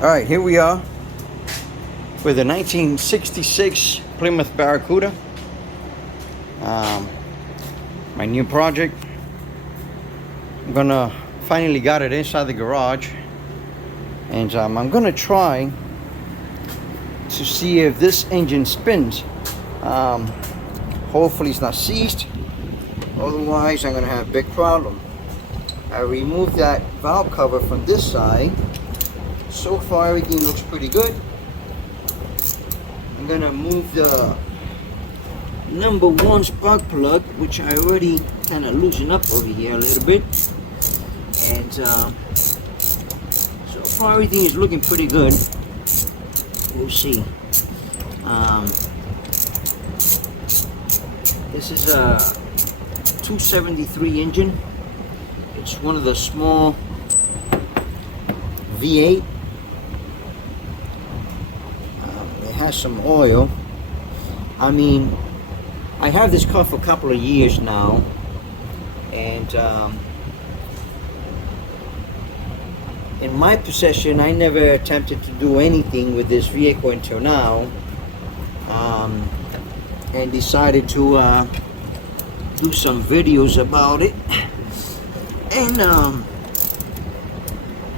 Alright, here we are with a 1966 Plymouth Barracuda. My new project. I'm gonna finally got it inside the garage, and I'm gonna try to see if this engine spins. Hopefully it's not seized, otherwise I'm gonna have a big problem. I removed that valve cover from this side. So far everything looks pretty good. I'm gonna move the number 1 spark plug, which I already kind of loosened up over here a little bit, and so far everything is looking pretty good. We'll see. This is a 273 engine. It's one of the small V8. It has some oil. I mean, I have this car for a couple of years now, and in my possession, I never attempted to do anything with this vehicle until now, and decided to do some videos about it, and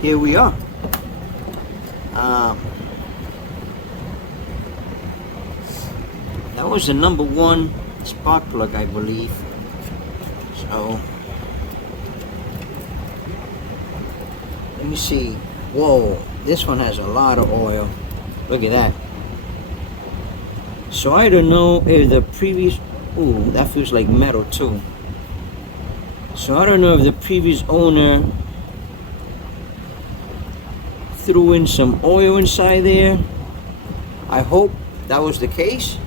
here we are. That was the number 1 spark plug, I believe. So let me see. Whoa, this one has a lot of oil. Look at that. So I don't know if the previous, ooh, that feels like metal too. So I don't know if the previous owner threw in some oil inside there. I hope that was the case,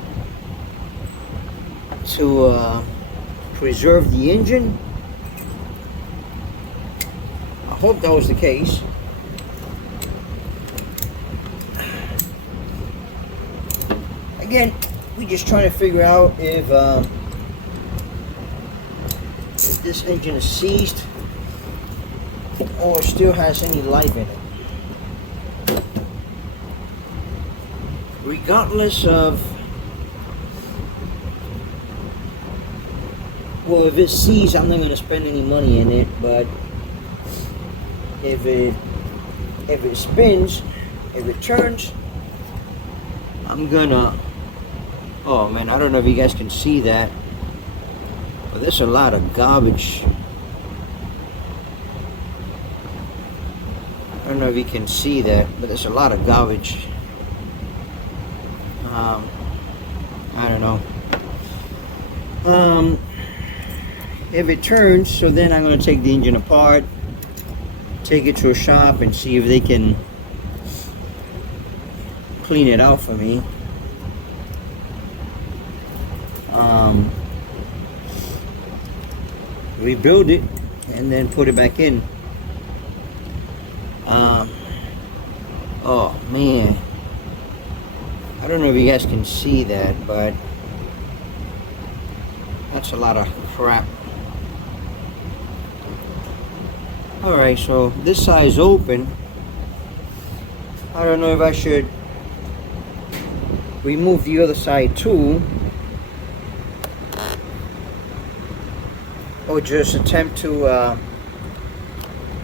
to preserve the engine. I hope that was the case. Again, we're just trying to figure out if this engine is seized or still has any life in it. Regardless of, well, if it's seized, I'm not going to spend any money in it, but if it spins, if it turns, I'm gonna, oh man, I don't know if you guys can see that, but there's a lot of garbage. I don't know if you can see that, but there's a lot of garbage. I don't know. If it turns, so then I'm going to take the engine apart, take it to a shop, and see if they can clean it out for me. Rebuild it and then put it back in. Oh man, I don't know if you guys can see that, but that's a lot of crap. Alright, so this side is open. I don't know if I should remove the other side too, or just attempt to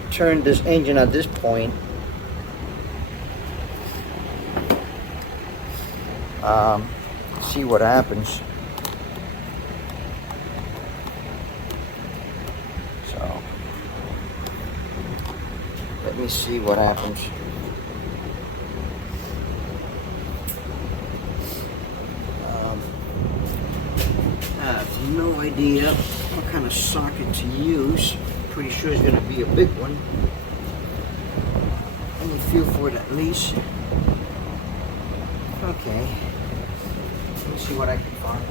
turn this engine at this point. See what happens. So let me see what happens. I have no idea what kind of socket to use. Pretty sure it's going to be a big one. Let me feel for it at least. Okay. Let me see what I can find.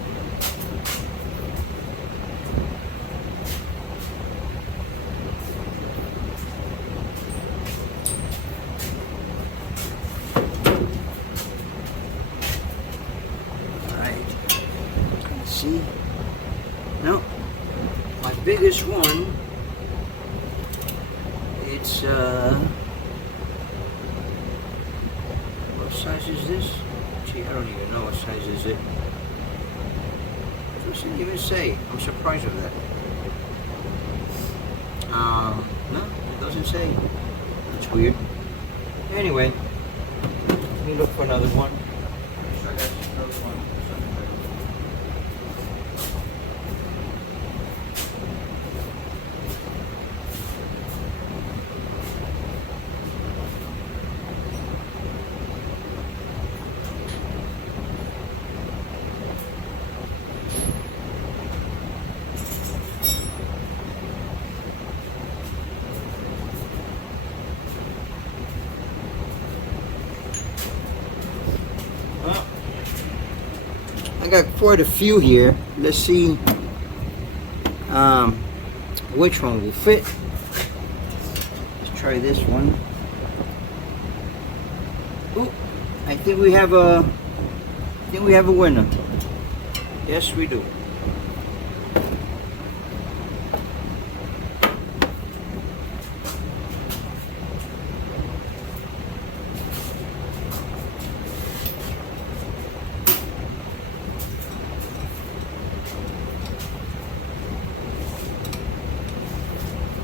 Alright. Let's see. No. My biggest one, it's size is this? Gee, I don't even know what size is it. It doesn't even say. I'm surprised with that. No, it doesn't say. It's weird. Anyway, let me look for another one. I got another one. I got quite a few here. Let's see which one will fit. Let's try this one. Oh, I think we have a winner. Yes, we do.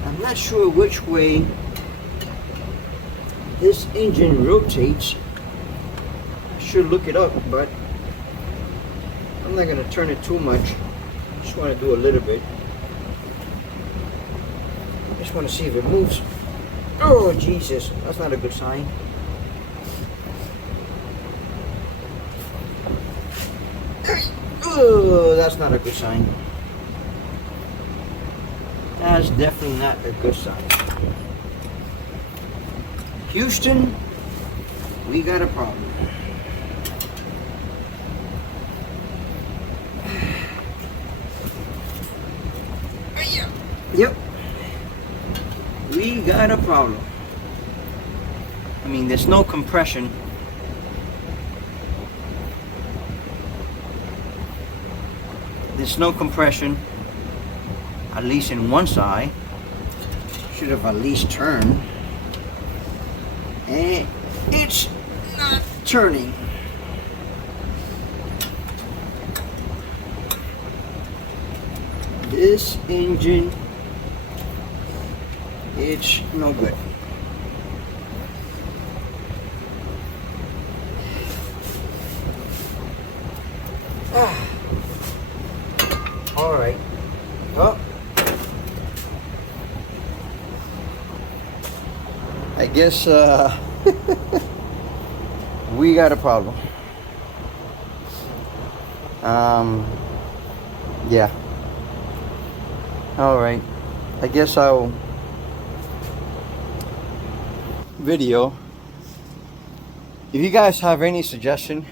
I'm not sure which way this engine rotates. I should look it up, but I'm not going to turn it too much. I just want to do a little bit. I just want to see if it moves. Oh, Jesus. That's not a good sign. Oh, that's not a good sign. That's definitely not a good sign. Houston, we got a problem. Yep. We got a problem. I mean, there's no compression. There's no compression. At least in one side. Should have at least turned. And it's not turning. This engine, it's no good. All right. Well, I guess we got a problem. Yeah. All right. I guess I'll video. If you guys have any suggestion,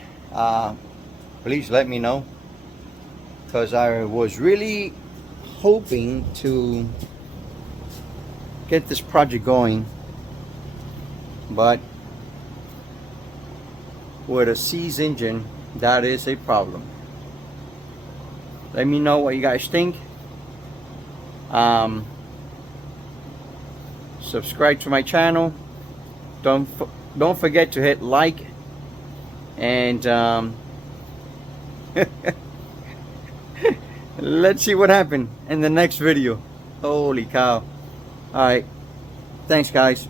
please let me know, because I was really hoping to get this project going, but with a seized engine, that is a problem. Let me know what you guys think. Subscribe to my channel. Don't forget to hit like, and let's see what happened in the next video. Holy cow. All right, thanks guys.